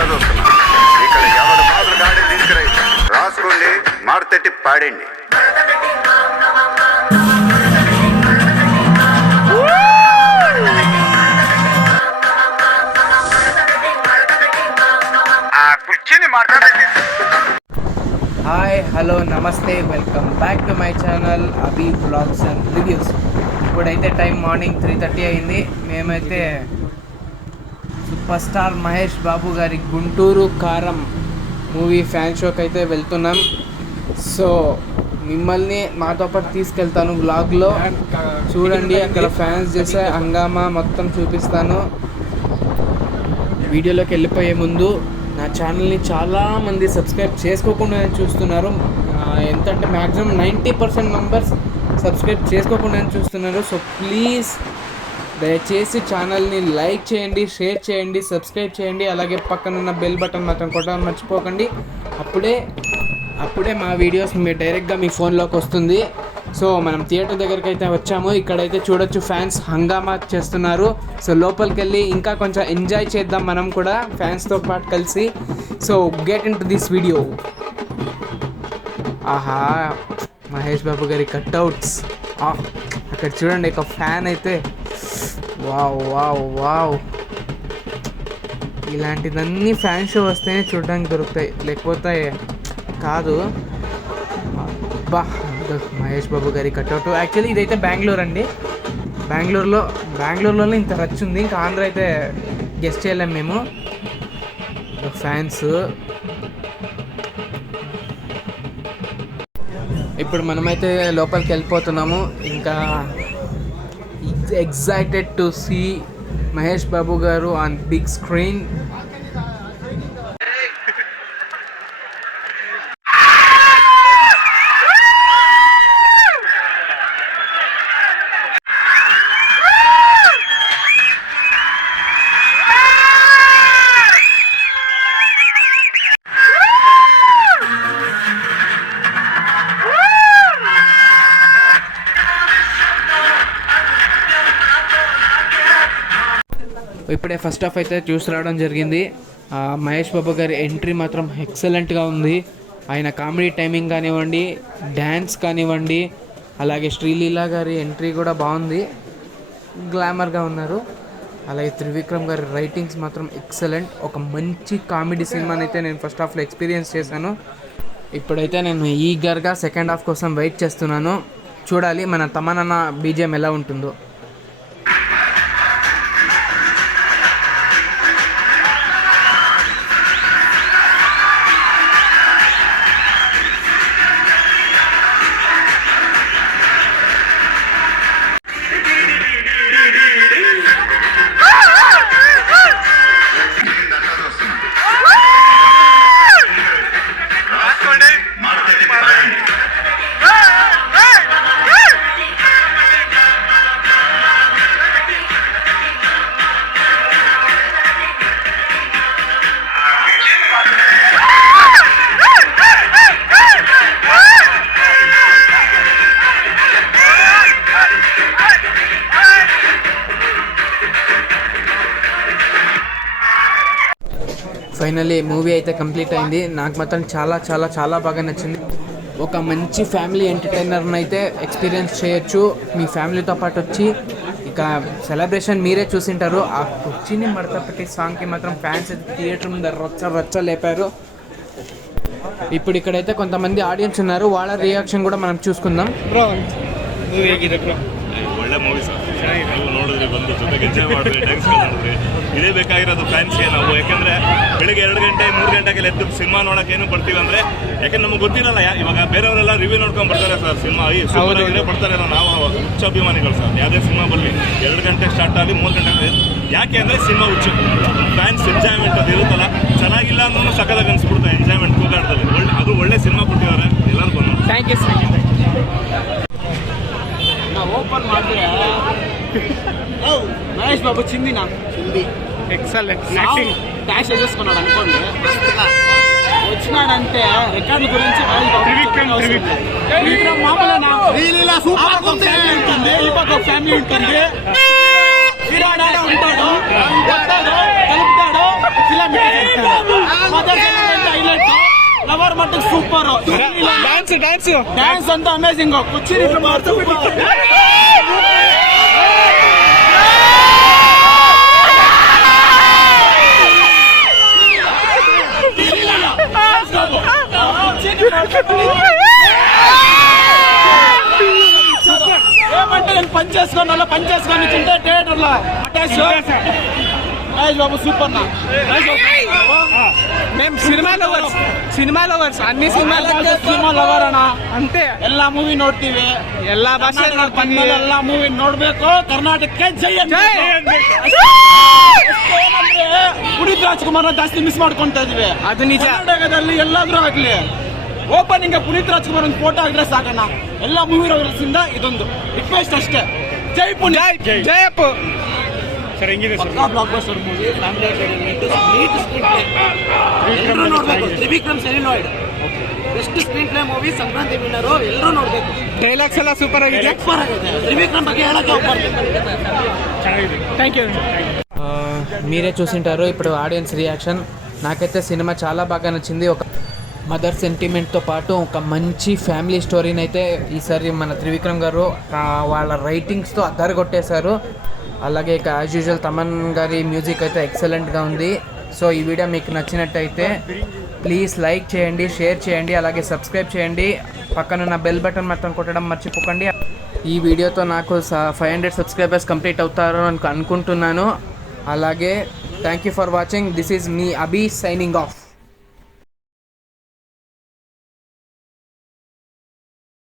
ఏందంతా చూస్తున్నా. ఇక్కడ ఎవరు మాటలు గాడి తీసుకురాయి రాసుకోండి, మాడతెట్టి పాడండి. హాయ్, హలో, నమస్తే, welcome back to my channel Abhi vlogs and reviews. ఇప్పుడైతే టైం మార్నింగ్ 3:30 అయింది. మేమైతే సూపర్ స్టార్ మహేష్ బాబు గారి గుంటూరు కారం మూవీ ఫ్యాన్ షోకి అయితే వెళ్తున్నాం. సో మిమ్మల్ని మాతో పాటు తీసుకెళ్తాను వ్లాగ్లో. చూడండి, అక్కడ ఫ్యాన్స్ చేసే హంగామా మొత్తం చూపిస్తాను. వీడియోలోకి వెళ్ళిపోయే ముందు నా ఛానల్ని చాలామంది సబ్స్క్రైబ్ చేసుకోకుండా చూస్తున్నారు. ఎంతంటే మ్యాక్సిమం 90% మెంబర్స్ సబ్స్క్రైబ్ చేసుకోకుండా చూస్తున్నారు. సో ప్లీజ్ దయచేసి ఛానల్ని లైక్ చేయండి, షేర్ చేయండి, సబ్స్క్రైబ్ చేయండి. అలాగే పక్కనున్న బెల్ బటన్ మాత్రం కొట్టడం మర్చిపోకండి. అప్పుడే మా వీడియోస్ మీరు డైరెక్ట్గా మీ ఫోన్లోకి వస్తుంది. సో మనం థియేటర్ దగ్గరికి అయితే వచ్చాము. ఇక్కడైతే చూడొచ్చు ఫ్యాన్స్ హంగామా చేస్తున్నారు. సో లోపలికి వెళ్ళి ఇంకా కొంచెం ఎంజాయ్ చేద్దాం మనం కూడా ఫ్యాన్స్తో పాటు కలిసి. So get in to this video. ఆహా, మహేష్ బాబు గారి కట్అవుట్స్ అక్కడ చూడండి, ఒక ఫ్యాన్ అయితే వావ్ వావ్ వావ్. ఇలాంటిదన్నీ ఫ్యాన్ షో వస్తేనే చూడడానికి దొరుకుతాయి, లేకపోతే కాదు. బా, మహేష్ బాబు గారి కట్అవుట్. యాక్చువల్లీ ఇదైతే బెంగళూరు అండి. బెంగళూరులోనే ఇంత రచ్ ఉంది. ఇంకా ఆంధ్ర అయితే గెస్ట్ చేయలేము మేము. ఫ్యాన్స్ ఇప్పుడు మనమైతే లోపలికి వెళ్ళిపోతున్నాము. ఇంకా excited to see Mahesh Babu గారు ఆన్ బిగ్ స్క్రీన్. ఇప్పుడే ఫస్ట్ హాఫ్ అయితే చూసి రావడం జరిగింది. మహేష్ బాబు గారి ఎంట్రీ మాత్రం ఎక్సలెంట్గా ఉంది. ఆయన కామెడీ టైమింగ్ కానివ్వండి, డ్యాన్స్ కానివ్వండి, అలాగే శ్రీలీల గారి ఎంట్రీ కూడా బాగుంది, గ్లామర్గా ఉన్నారు. అలాగే త్రివిక్రమ్ గారి రైటింగ్స్ మాత్రం ఎక్సలెంట్. ఒక మంచి కామెడీ సినిమాని అయితే నేను ఫస్ట్ హాఫ్లో ఎక్స్పీరియన్స్ చేశాను. ఇప్పుడైతే నేను ఈగర్గా సెకండ్ హాఫ్ కోసం వెయిట్ చేస్తున్నాను. చూడాలి మన తమన్నా బీజిఎం ఎలా ఉంటుందో. ఫైనల్లీ మూవీ అయితే కంప్లీట్ అయింది. నాకు మాత్రం చాలా చాలా చాలా బాగా నచ్చింది. ఒక మంచి ఫ్యామిలీ ఎంటర్టైనర్ని అయితే ఎక్స్పీరియన్స్ చేయొచ్చు మీ ఫ్యామిలీతో పాటు వచ్చి. ఇక సెలబ్రేషన్ మీరే చూసింటారు. ఆ కుర్చీని మడత పెట్టి సాంగ్కి మాత్రం ఫ్యాన్స్ అయితే థియేటర్ ముందు రచ్చ లేపారు. ఇప్పుడు ఇక్కడైతే కొంతమంది ఆడియన్స్ ఉన్నారు, వాళ్ళ రియాక్షన్ కూడా మనం చూసుకుందాం. ಒಳ್ಳೆ ಮೂವಿ ಸರ್, ನೀವು ನೋಡಿದ್ರಿ, ಬಂದು ಜೊತೆಗೆ ಎಂಜಾಯ್ ಮಾಡಿದ್ರಿ, ಟೈಮ್ಸ್ ಮಾಡಿದ್ರಿ. ಇದೇ ಬೇಕಾಗಿರೋದು ಫ್ಯಾನ್ಸ್ಗೆ ನಾವು. ಯಾಕೆಂದರೆ ಬೆಳಿಗ್ಗೆ 2 ಗಂಟೆ 3 ಗಂಟೆಗೆಲ್ಲ ಎದ್ದು ಸಿನಿಮಾ ನೋಡೋಕೆ ಏನು ಬರ್ತೀವಿ ಅಂದರೆ, ಯಾಕೆಂದ್ರೆ ನಮ್ಗೆ ಗೊತ್ತಿರಲ್ಲ. ಇವಾಗ ಬೇರೆಯವರೆಲ್ಲ ರಿವ್ಯೂ ನೋಡ್ಕೊಂಡು ಬರ್ತಾರೆ ಸರ್. ಸಿನಿಮಾ ಸೂಪರ್ ಆಗಿದೆ ಬರ್ತಾರೆ, ನಾವು ಹುಚ್ಚ ಅಭಿಮಾನಿಗಳು ಸರ್. ಯಾವುದೇ ಸಿನಿಮಾ ಬರಲಿ 2 ಗಂಟೆ ಸ್ಟಾರ್ಟ್ ಆಗಲಿ 3 ಗಂಟೆ, ಯಾಕೆ ಅಂದರೆ ಸಿನಿಮಾ ಹುಚ್ಚು. ಫ್ಯಾನ್ಸ್ ಎಂಜಾಯ್ಮೆಂಟ್ ಅದು ಇರುತ್ತಲ್ಲ, ಚೆನ್ನಾಗಿಲ್ಲ ಅನ್ನೋ ಸಕಲಾಗಿ ಅನಿಸ್ಬಿಡುತ್ತೆ ಎಂಜಾಯ್ಮೆಂಟ್ ಕೂಗಾಡ್ದಲ್ಲಿ. ಅದು ಒಳ್ಳೆ ಸಿನಿಮಾ ಕೊಟ್ಟಿದ್ದಾರೆ ಎಲ್ಲರಿಗೂ. Thank you sir. ಓಪನ್ ಮಾಡಿದ್ರೆ మహేష్ బాబు చిందినా ఎక్సలెంట్ డాష్ వేసేసుకున్నాడు అనుకోండి. వచ్చినాడంటే రికార్డుల గురించి త్రివిక్రమ్ మామూలేనా, ఫ్యామిలీ ఉంటుంది, ఈ పక్క ఫ్యామిలీ ఉంటుంది, ఉంటాడు, కలుపుతాడు, లవర్ మట్టుకు సూపర్. డాన్స్ అంతా అమేజింగ్. కుర్చీ ఏమంటే నేను పని చేసుకొని తింటే థియేటర్లో మహేష్ బాబు సూపర్ నా. మేము ಸಿನಿಮಾ ಲವರ್ಸ್ ಅన్ని ಸಿನಿಮಾ ಲವರ್ ಅಣ್ಣ. ಅಂತೆ ಎಲ್ಲಾ ಮೂವಿ ನೋಡ್ತೀವಿ, ಎಲ್ಲಾ ಭಾಷೆ ನೋಡ್ತೀವಿ, ಎಲ್ಲಾ ಮೂವಿ ನೋಡ್ಬೇಕು. ಕರ್ನಾಟಕಕ್ಕೆ ಜೈ ಅಂತ. ಪುನೀತ್ ರಾಜ್ಕುಮಾರ್ ಜಾಸ್ತಿ ಮಿಸ್ ಮಾಡ್ಕೊಂತ ಇದೀವಿ. ಅದು ನಿಜ. ಕರ್ನಾಟಕದಲ್ಲಿ ಎಲ್ಲಾದ್ರೂ ಆಗ್ಲಿ ಓಪನಿಂಗ್ ಪುನೀತ್ ರಾಜ್ಕುಮಾರ್ ಒಂದು ಫೋಟೋ ಆಗಿದ್ರೆ ಸಾಕಣ್ಣ. ಎಲ್ಲಾ ಮೂವಿ ರೋಗದಿಂದ ಇದೊಂದು ರಿಕ್ವೆಸ್ಟ್ ಅಷ್ಟೇ. ಜೈ ಪುನೀತ್, ಜೈ ಅಪ್ಪು. ಸರ್ ಹೆಂಗಿದೆ sir? Blockbuster movie, family neat screenplay, ಎಲ್ಲರೂ ನೋಡ್ಬೇಕು. Trivikram celluloid best screenplay movie, Sankranti winner, ಎಲ್ಲರೂ ನೋಡ್ಬೇಕು. ಡೈಲಾಗ್ಸ್ ಎಲ್ಲ ಸೂಪರ್ ಆಗಿದೆ. త్రివిక్రమ్ ಬಗ್ಗೆ ಹೇಳಕ್ಕೆ ಹೋಗ್ಬಾರ್ದು. Thank you. మీరే చూసింటారు ఇప్పుడు ఆడియన్స్ రియాక్షన్. నాకైతే సినిమా చాలా బాగా నచ్చింది. ఒక మదర్ సెంటిమెంట్తో పాటు ఒక మంచి ఫ్యామిలీ స్టోరీని అయితే ఈసారి మన త్రివిక్రమ్ గారు వాళ్ళ రైటింగ్స్తో అద్దరగొట్టేశారు. అలాగే ఇక యాజ్ యూజువల్ తమన్ గారి మ్యూజిక్ అయితే ఎక్సలెంట్గా ఉంది. సో ఈ వీడియో మీకు నచ్చినట్టయితే ప్లీజ్ లైక్ చేయండి, షేర్ చేయండి, అలాగే సబ్స్క్రైబ్ చేయండి. పక్కనున్న బెల్ బటన్ మాత్రం కొట్టడం మర్చిపోకండి. ఈ వీడియోతో నాకు 500 సబ్స్క్రైబర్స్ కంప్లీట్ అవుతారు అని అనుకుంటున్నాను. అలాగే thank you for watching. This is me Abhi signing off.